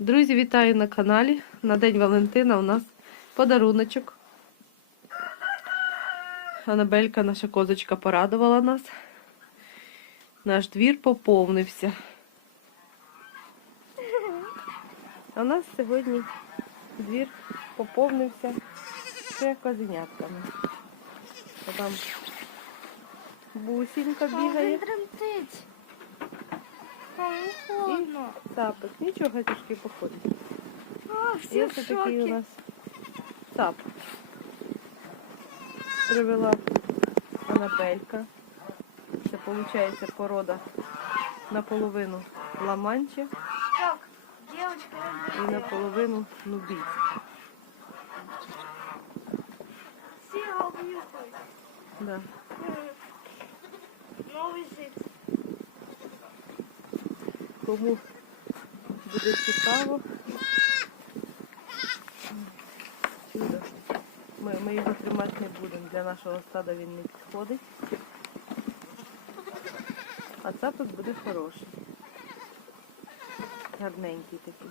Друзі, вітаю на каналі. На День Валентина у нас подаруночок. Анабелька, наша козочка, порадувала нас. Наш двір поповнився. А у нас сьогодні двір поповнився ще козенятками. Там бусінька бігає. Цапик. Нічого трошки походить. А, всі в такий у нас цап. Привела Анабелька. Це виходить порода наполовину ламанче і наполовину нубійська. всі об'їхали. Да. Новий жит. Кому буде цікаво. Чудо. Ми, ми його тримати не будемо. Для нашого стада він не підходить. А цапик буде хороший. Гарненький такий.